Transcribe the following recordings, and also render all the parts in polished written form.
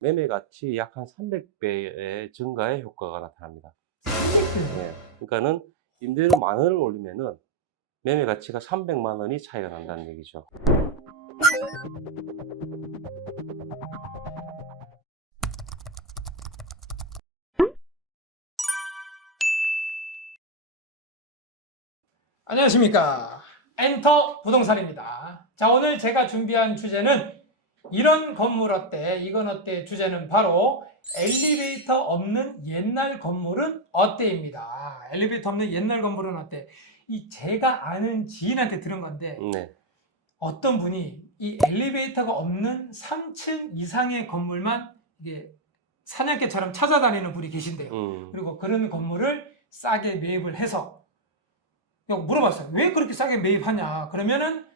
매매가치 약 한 300배의 증가의 효과가 나타납니다. 예. 그러니까는 임대료 10,000원을 올리면은 매매가치가 300만 원이 차이가 난다는 얘기죠. 안녕하십니까. 엔터 부동산입니다. 자, 오늘 제가 준비한 주제는 이런 건물 어때? 이건 어때? 주제는 바로 엘리베이터 없는 옛날 건물은 어때입니다. 엘리베이터 없는 옛날 건물은 어때? 이 제가 아는 지인한테 들은 건데 네. 어떤 분이 이 엘리베이터가 없는 3층 이상의 건물만 이게 사냥개처럼 찾아다니는 분이 계신대요. 그리고 그런 건물을 싸게 매입을 해서 물어봤어요. 왜 그렇게 싸게 매입하냐? 그러면은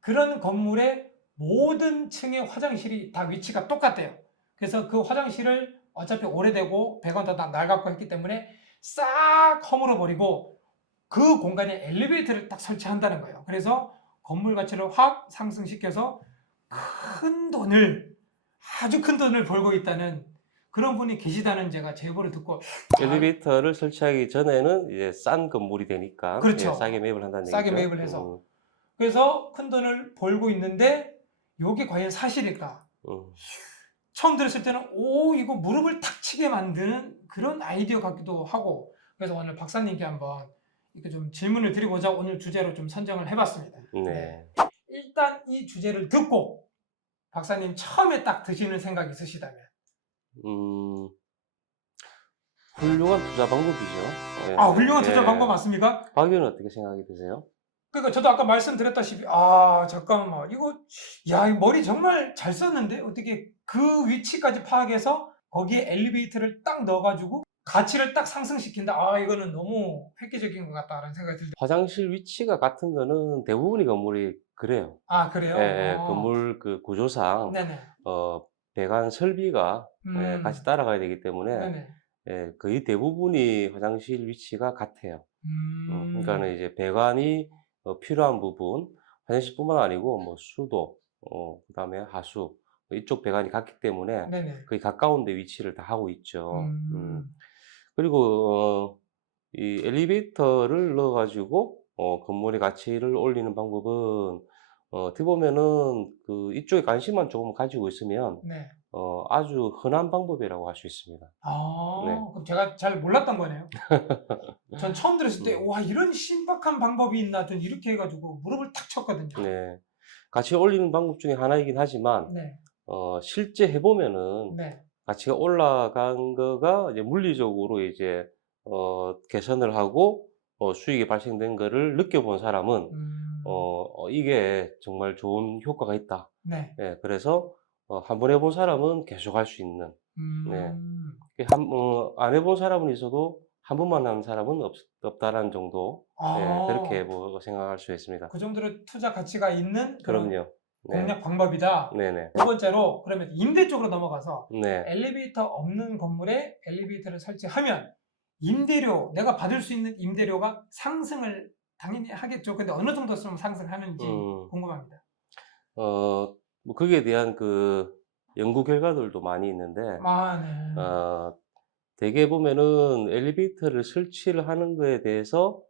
그런 건물의 모든 층의 화장실이 다 위치가 똑같대요. 그래서 그 화장실을 어차피 오래되고 100원 더 낡았고 했기 때문에 싹 허물어 버리고 그 공간에 엘리베이터를 딱 설치한다는 거예요. 그래서 건물 가치를 확 상승시켜서 큰 돈을, 아주 큰 돈을 벌고 있다는 그런 분이 계시다는 제가 제보를 듣고 엘리베이터를 설치하기 전에는 이제 싼 건물이 되니까 예, 그렇죠. 싸게 매입을 한다는 싸게 얘기죠. 매입을 해서 그래서 큰 돈을 벌고 있는데 이게 과연 사실일까? 처음 들었을 때는 오 이거 무릎을 탁 치게 만드는 그런 아이디어 같기도 하고 그래서 오늘 박사님께 한번 이렇게 좀 질문을 드리고자 오늘 주제로 좀 선정을 해봤습니다. 네. 일단 이 주제를 듣고 박사님 처음에 딱 드시는 생각이 있으시다면 음, 훌륭한 투자 방법이죠. 예. 훌륭한 투자 예. 방법 맞습니까? 박 의원은 어떻게 생각이 드세요? 그러니까 저도 아까 말씀드렸다시피 잠깐만 이거 야 이 머리 정말 잘 썼는데 어떻게 그 위치까지 파악해서 거기에 엘리베이터를 딱 넣어가지고 가치를 딱 상승시킨다. 이거는 너무 획기적인 것 같다라는 생각이 들죠. 화장실 위치가 같은 거는 대부분의 건물이 그래요. 그래요? 예, 예. 건물 그 구조상 네네. 배관 설비가 예, 같이 따라가야 되기 때문에 네네. 예, 거의 대부분이 화장실 위치가 같아요. 그러니까는 이제 배관이 필요한 부분, 화장실뿐만 아니고 뭐 수도, 그다음에 하수 이쪽 배관이 같기 때문에 네네. 거의 가까운 데 위치를 다 하고 있죠. 음. 그리고 이 엘리베이터를 넣어 가지고 건물의 가치를 올리는 방법은 어떻게 보면은 그 이쪽에 관심만 조금 가지고 있으면 네. 아주 흔한 방법이라고 할 수 있습니다. 네. 그럼 제가 잘 몰랐던 거네요. 전 처음 들었을 때, 음. 와, 이런 신박한 방법이 있나, 전 이렇게 해가지고 무릎을 탁 쳤거든요. 네. 가치 올리는 방법 중에 하나이긴 하지만 네. 실제 해 보면은 네. 가치가 올라간 거가 이제 물리적으로 이제 개선을 하고 수익이 발생된 거를 느껴본 사람은 음. 이게 정말 좋은 효과가 있다. 네. 예, 그래서 한 번 해본 사람은 계속 할 수 있는. 네. 음. 안 해본 사람은 있어도 한 번만 한 사람은 없다라는 정도. 예, 그렇게 아, 뭐 생각할 수 있습니다. 그 정도로 투자 가치가 있는 그런 그럼요. 네. 공략 방법이다. 네네. 두 번째로, 그러면 임대 쪽으로 넘어가서 네. 엘리베이터 없는 건물에 엘리베이터를 설치하면 임대료, 내가 받을 수 있는 임대료가 상승을 당연히 하겠죠. 근데 어느 정도 좀 상승하는지 음. 궁금합니다. 뭐 거기에 대한 그 연구 결과들도 많이 있는데 네. 어 대개 보면은 엘리베이터를 설치를 하는 거에 대해서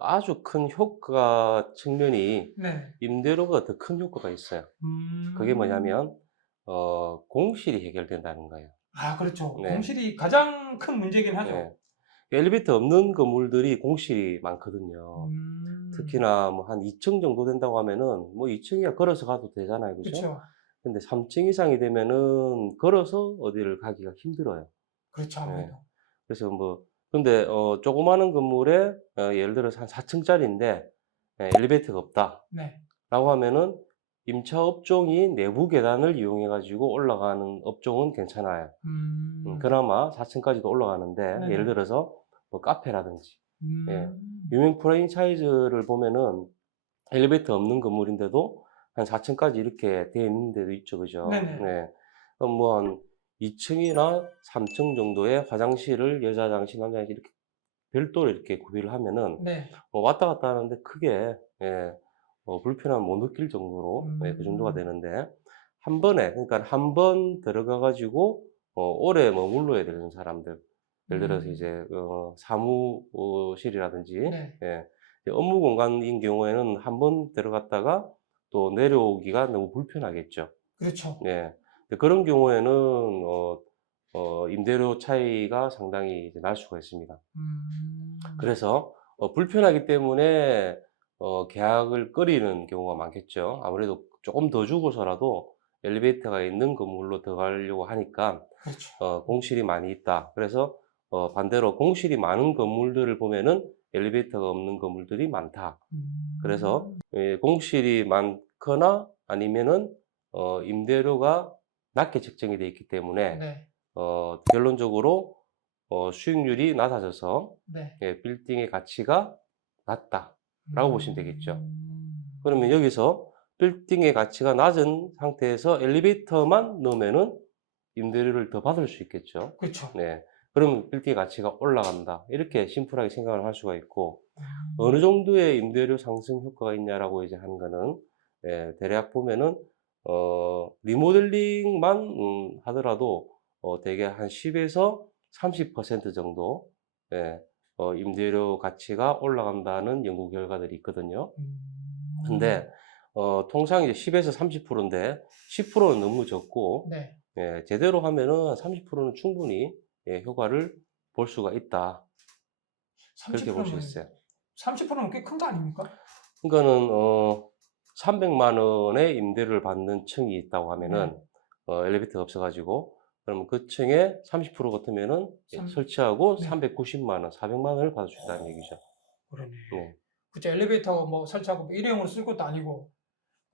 아주 큰 효과 측면이 네. 임대료보다 더 큰 효과가 있어요. 그게 음. 뭐냐면 공실이 해결된다는 거예요. 그렇죠. 네. 공실이 가장 큰 문제긴 네. 하죠. 엘리베이터 없는 건물들이 공실이 많거든요. 음. 특히나 뭐 한 2층 정도 된다고 하면은 뭐 2 층이야 걸어서 가도 되잖아요. 그죠? 그쵸. 근데 3층 이상이 되면은 걸어서 어디를 가기가 힘들어요. 그렇죠. 예. 아무래도. 그래서 뭐 근데 조그마한 건물에 예를 들어서 한 4 층짜리인데 엘리베이터가 없다라고 네. 하면은 임차 업종이 내부 계단을 이용해 가지고 올라가는 업종은 괜찮아요. 음. 그나마 4 층까지도 올라가는데 예를 네네. 들어서 뭐 카페라든지 예. 음. 유명 프랜차이즈를 보면은 엘리베이터 없는 건물인데도 한 4 층까지 이렇게 되어 있는 데도 있죠. 그죠? 네네. 네. 그럼 뭐 한 2 층이나 3층 정도의 화장실을 여자 화장실, 남자 화장실 이렇게 별도로 이렇게 구비를 하면은 네. 왔다 갔다 하는데 크게 불편함 못 느낄 정도로 그 정도가 음. 되는데 한 번에, 그러니까 한 번 들어가 가지고 오래 머물러야 되는 사람들, 예를 들어서 이제 사무실이라든지 네. 예, 업무 공간인 경우에는 한 번 들어갔다가 또 내려오기가 너무 불편하겠죠. 그렇죠. 예. 그런 경우에는 임대료 차이가 상당히 이제 날 수가 있습니다. 그래서 불편하기 때문에 계약을 꺼리는 경우가 많겠죠. 아무래도 조금 더 주고서라도 엘리베이터가 있는 건물로 들어가려고 하니까 그렇죠. 공실이 많이 있다. 그래서 반대로 공실이 많은 건물들을 보면은 엘리베이터가 없는 건물들이 많다. 그래서 공실이 많거나 아니면은 임대료가 낮게 책정이 되어 있기 때문에 네. 결론적으로 수익률이 낮아져서 네. 예, 빌딩의 가치가 낮다라고 보시면 되겠죠. 그러면 네. 여기서 빌딩의 가치가 낮은 상태에서 엘리베이터만 넣으면은 임대료를 더 받을 수 있겠죠. 그렇죠. 네. 그러면 빌딩의 가치가 올라간다. 이렇게 심플하게 생각을 할 수가 있고, 음. 어느 정도의 임대료 상승 효과가 있냐라고 이제 하는 거는, 예, 대략 보면은, 리모델링만, 하더라도, 대개 한 10에서 30% 정도, 예, 임대료 가치가 올라간다는 연구 결과들이 있거든요. 근데, 통상 이제 10에서 30%인데, 10%는 너무 적고, 네. 예, 제대로 하면은 30%는 충분히, 예, 효과를 볼 수가 있다. 그렇게 볼 수 30%면 있어요. 30%면 꽤 큰 거 아닙니까? 그러니까는 300만 원의 임대료를 받는 층이 있다고 하면은 네. 엘리베이터가 없어 가지고 그러면 그 층에 30% 같으면은 예, 삼 설치하고 네. 390만 원, 400만 원을 받을 수 있다는 얘기죠. 그러네. 네. 그쵸. 엘리베이터 뭐 설치하고 뭐 일회용으로 쓸 것도 아니고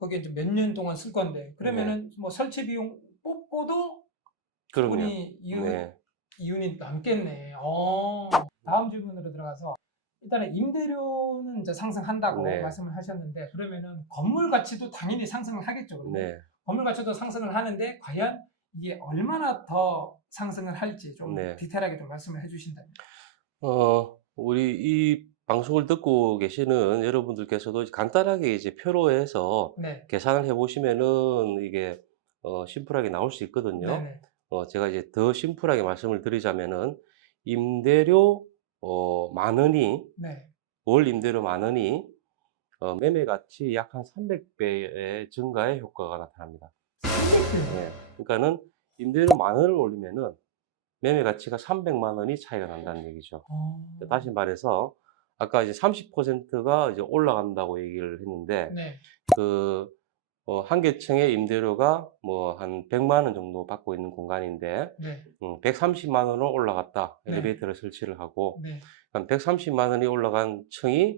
거기에 이제 몇 년 동안 쓸 건데 네. 그러면은 뭐 설치 비용 뽑고도 그럼요. 충분히 네. 이윤이 남겠네. 다음 질문으로 들어가서 일단은 임대료는 이제 상승한다고 네. 말씀을 하셨는데 그러면은 건물 가치도 당연히 상승을 하겠죠. 그러면 네. 건물 가치도 상승을 하는데 과연 이게 얼마나 더 상승을 할지 좀 네. 디테일하게 좀 말씀을 해주신다면. 우리 이 방송을 듣고 계시는 여러분들께서도 간단하게 이제 표로 해서 네, 계산을 해 보시면은 이게 심플하게 나올 수 있거든요. 네네, 제가 이제 더 심플하게 말씀을 드리자면은 임대료 만 원이 네. 월 임대료 만 원이 매매 가치 약 한 300배의 증가의 효과가 나타납니다. 300배요. 예. 그러니까는 임대료 만 원을 올리면은 매매 가치가 300만 원이 차이가 난다는 얘기죠. 어, 다시 말해서 아까 이제 30%가 이제 올라간다고 얘기를 했는데 네, 그 한 개층의 임대료가 뭐 한 100만 원 정도 받고 있는 공간인데 네, 130만 원으로 올라갔다. 네, 엘리베이터를 설치를 하고 네, 한 130만 원이 올라간 층이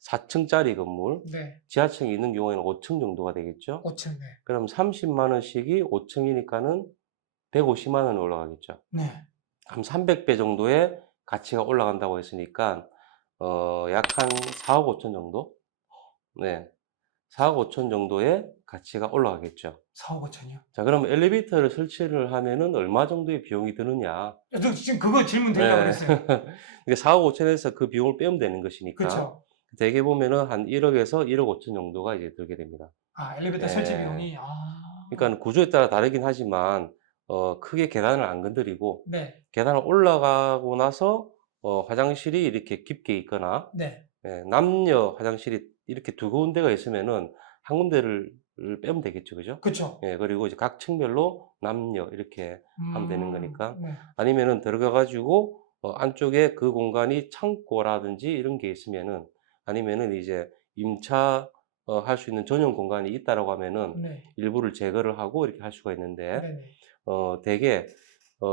4층짜리 건물, 네. 지하층이 있는 경우에는 5층 정도가 되겠죠. 5층, 네. 그럼 30만 원씩이 5층이니까는 150만 원이 올라가겠죠. 네. 그럼 300배 정도의 가치가 올라간다고 했으니까 약 한 4억 5천 정도? 네. 4억 5천 정도의 가치가 올라가겠죠. 4억 5천이요? 자, 그럼 엘리베이터를 설치를 하면은 얼마 정도의 비용이 드느냐? 저 지금 그거 질문 드리려고 네. 그랬어요. 이게 4억 5천에서 그 비용을 빼면 되는 것이니까 그쵸? 대개 보면은 한 1억에서 1억 5천 정도가 이제 들게 됩니다. 아, 엘리베이터 설치 예. 비용이, 그러니까 구조에 따라 다르긴 하지만 크게 계단을 안 건드리고 네, 계단을 올라가고 나서 화장실이 이렇게 깊게 있거나 네. 예, 남녀 화장실이 이렇게 두 군데가 있으면은 한 군데를 빼면 되겠죠, 그죠? 그쵸? 예, 그리고 이제 각 층별로 남녀 이렇게 하면 되는 거니까. 네, 아니면은 들어가 가지고 안쪽에 그 공간이 창고라든지 이런 게 있으면은 아니면은 이제 임차 할 수 있는 전용 공간이 있다라고 하면은 네, 일부를 제거를 하고 이렇게 할 수가 있는데 네네, 대개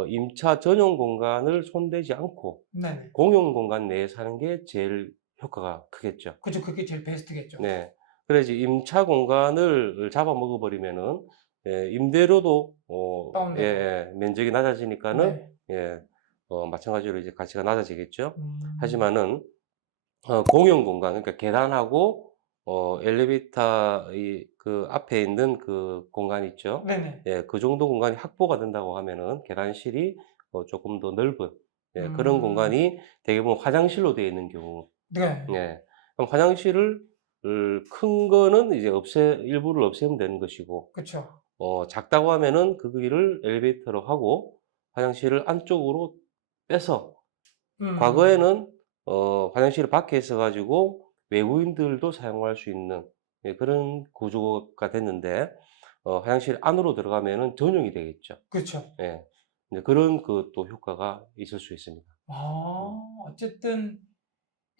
임차 전용 공간을 손대지 않고 네네. 공용 공간 내에 사는 게 제일 효과가 크겠죠. 그죠, 그게 제일 베스트겠죠. 네. 그래서 임차 공간을 잡아먹어 버리면은 예, 임대료도 예, 다운되고. 예, 면적이 낮아지니까는 네. 예, 마찬가지로 이제 가치가 낮아지겠죠. 음, 하지만은 공용 공간, 그러니까 계단하고 엘리베이터 그 앞에 있는 그 공간 있죠. 네네. 예, 그 정도 공간이 확보가 된다고 하면은 계단실이 조금 더 넓은 예, 그런 음, 공간이 대개 보면 화장실로 되어 있는 경우 네. 예. 그럼 화장실을 큰 거는 이제 일부를 없애면 되는 것이고, 그쵸. 작다고 하면은 그 길을 엘리베이터로 하고 화장실을 안쪽으로 빼서, 음. 과거에는 화장실이 밖에 있어 가지고 외국인들도 사용할 수 있는, 예, 그런 구조가 됐는데, 화장실 안으로 들어가면은 전용이 되겠죠. 그쵸. 예. 이제 그런 그 또 효과가 있을 수 있습니다. 음. 어쨌든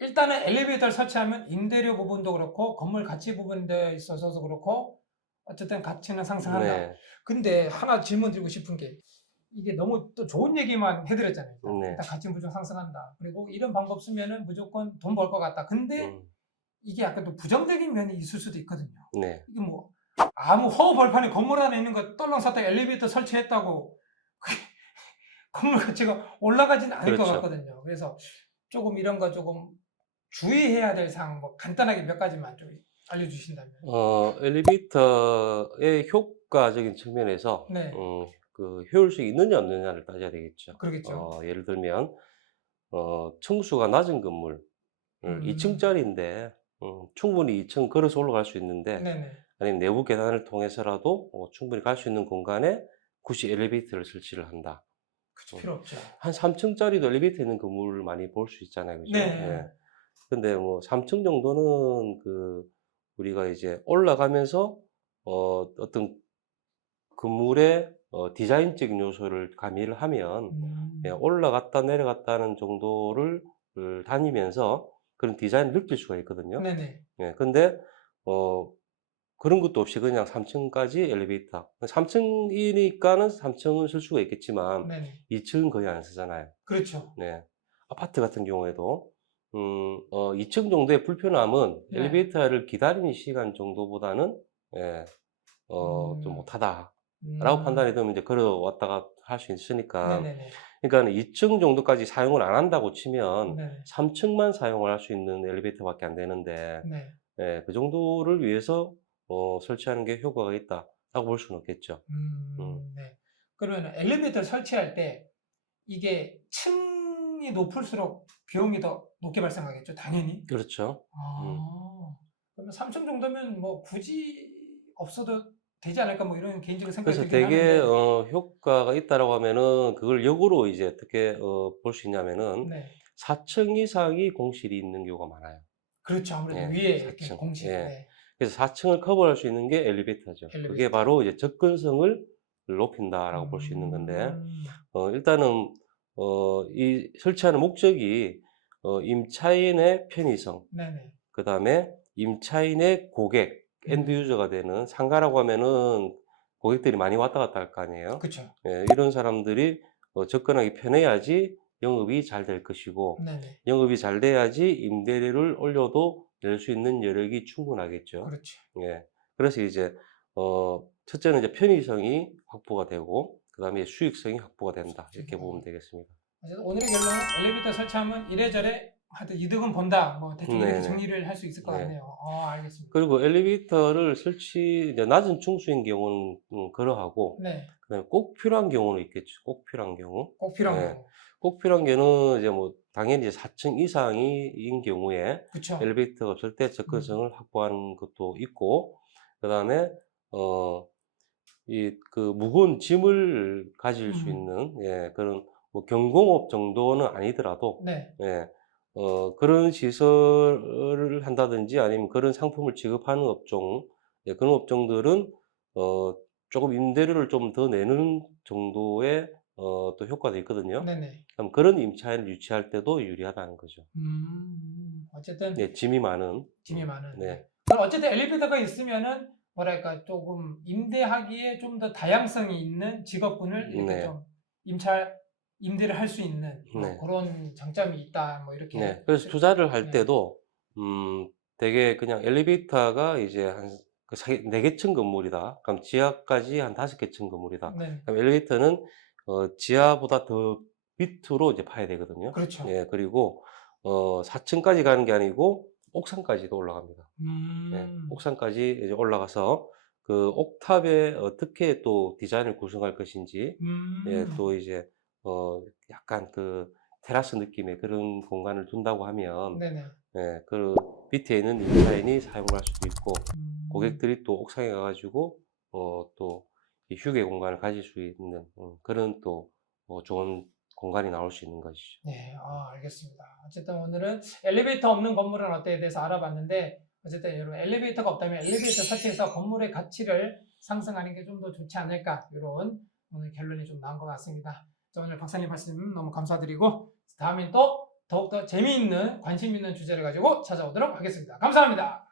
일단은 엘리베이터를 설치하면 임대료 부분도 그렇고 건물 가치 부분에 있어서도 그렇고 어쨌든 가치는 상승한다. 네. 근데 하나 질문 드리고 싶은 게 이게 너무 또 좋은 얘기만 해드렸잖아요. 일단, 네. 일단 가치 무조건 상승한다. 그리고 이런 방법 쓰면은 무조건 돈 벌 것 같다. 근데 음. 이게 약간 또 부정적인 면이 있을 수도 있거든요. 네. 이게 뭐 아무 허허 벌판에 건물 안에 있는 거 떨렁 샀다가 엘리베이터 설치했다고 건물 가치가 올라가지는 않을 것 그렇죠. 같거든요. 그래서 조금 이런 거 조금 주의해야 될 사항 뭐 간단하게 몇 가지만 좀 알려주신다면. 엘리베이터의 효과적인 측면에서 네, 그 효율성이 있느냐 없느냐를 따져야 되겠죠. 그러겠죠. 예를 들면 층수가 낮은 건물, 2 음, 층짜리인데 충분히 2층 걸어서 올라갈 수 있는데, 네네. 아니면 내부 계단을 통해서라도 충분히 갈 수 있는 공간에 굳이 엘리베이터를 설치를 한다. 그치, 음. 필요 없죠. 한 3 층짜리도 엘리베이터 있는 건물을 많이 볼 수 있잖아요. 그죠? 예. 네, 근데 뭐 3층 정도는 우리가 이제 올라가면서 어떤 건물의 디자인적인 요소를 가미를 하면, 예, 음, 올라갔다 내려갔다는 정도를 다니면서 그런 디자인을 느낄 수가 있거든요. 네네. 예. 근데 어 그런 것도 없이 그냥 3 층까지 엘리베이터. 3 층이니까는 3 층을 쓸 수가 있겠지만 네네. 2 층은 거의 안 쓰잖아요. 그렇죠. 네. 아파트 같은 경우에도 2층 정도의 불편함은 네. 엘리베이터를 기다리는 시간 정도보다는, 예, 좀 음, 못하다라고 판단이 음, 되면 이제 걸어왔다가 할 수 있으니까. 네네네. 그러니까는 2층 정도까지 사용을 안 한다고 치면 네네. 3 층만 사용을 할 수 있는 엘리베이터밖에 안 되는데, 네. 예, 그 정도를 위해서 설치하는 게 효과가 있다라고 볼 수는 없겠죠. 음. 네. 그러면 엘리베이터를 설치할 때 이게 층이 높을수록 비용이 더 높게 발생하겠죠, 당연히. 그렇죠. 음. 그러면 3층 정도면 뭐 굳이 없어도 되지 않을까 뭐 이런 개인적인 생각이 그래서 들긴 되게 하는데, 효과가 있다라고 하면은 그걸 역으로 이제 어떻게 볼 수 있냐면은, 네. 4층 이상이 공실이 있는 경우가 많아요. 그렇죠. 아무래도 예. 위에 4 이렇게 층. 공실, 예. 네. 그래서 4 층을 커버할 수 있는 게 엘리베이터죠. 그게 엘리베이터. 바로 이제 '접근성을 높인다.'라고 볼 수 있는 건데, 음, 일단은 이 설치하는 목적이 임차인의 편의성, 네네. 그다음에 임차인의 고객, 엔드 음, 유저가 되는 상가라고 하면은 고객들이 많이 왔다 갔다 할 거 아니에요. 그쵸. 예, 이런 사람들이 접근하기 편해야지 영업이 잘 될 것이고, 네네. 영업이 잘 돼야지 임대료를 올려도 낼 수 있는 여력이 충분하겠죠. 그렇죠. 예. 그래서 이제 첫째는 이제 편의성이 확보가 되고, 그다음에 수익성이 확보가 된다. 이렇게 보면 되겠습니다. 어쨌든 오늘의 결론은 엘리베이터 설치하면 이래저래 하여튼 이득은 본다. 뭐 대충 이렇게 네네. 정리를 할 수 있을 것 네. 같네요. 알겠습니다. 그리고 엘리베이터를 이제 낮은 층수인 경우는 그러하고, 네. 그다음에 꼭 필요한 경우는 있겠죠. 꼭 필요한 경우. 꼭 필요한 예. 경우. 꼭 필요한 경우는 이제 뭐 당연히 이제 4층 이상인 경우에 그쵸. 엘리베이터가 없을 때 음, 접근성을 확보하는 것도 있고, 그다음에 어 무거운 짐을 가질 수 음, 있는, 예, 그런 뭐 경공업 정도는 아니더라도, 네. 예, 그런 시설을 한다든지 아니면 그런 상품을 지급하는 업종, 예, 그런 업종들은 어 조금 임대료를 좀 더 내는 정도의 또 효과도 있거든요. 네네. 그럼 그런 임차인을 유치할 때도 유리하다는 거죠. 어쨌든 예, 짐이 많은. 짐이 많은. 네. 네. 그럼 어쨌든 엘리베이터가 있으면은 뭐랄까 조금 임대하기에 좀 더 다양성이 있는 직업군을 이렇게 네. 좀 임대를 할 수 있는 뭐 네. 그런 장점이 있다. 뭐 네. 이렇게 그래서 투자를 할 네. 때도 되게 그냥 엘리베이터가 이제 한 4 개 층 건물이다. 그럼 지하까지 한 5개 층 건물이다. 네. 그럼 엘리베이터는 지하보다 더 밑으로 이제 파야 되거든요. 그렇죠. 예. 그리고 4 층까지 가는 게 아니고 옥상까지도 올라갑니다. 예. 음. 옥상까지 이제 올라가서 그 옥탑에 어떻게 또 디자인을 구성할 것인지, 예, 음. 또 이제 약간 테라스 느낌의 그런 공간을 둔다고 하면 네네. 예, 그 밑에 있는 인사인이 사용할 수도 있고 고객들이 또 옥상에 가가지고 또 이 휴게 공간을 가질 수 있는 그런 또 좋은 공간이 나올 수 있는 것이죠. 네, 알겠습니다. 어쨌든 오늘은 엘리베이터 없는 건물은 어때에 대해서 알아봤는데 어쨌든 여러분 엘리베이터가 없다면 엘리베이터 설치해서 건물의 가치를 상승하는 게 좀 더 좋지 않을까 이런 오늘 결론이 좀 나온 것 같습니다. 자, 오늘 박사님 말씀 너무 감사드리고 다음엔 또 더욱더 재미있는 관심 있는 주제를 가지고 찾아오도록 하겠습니다. 감사합니다.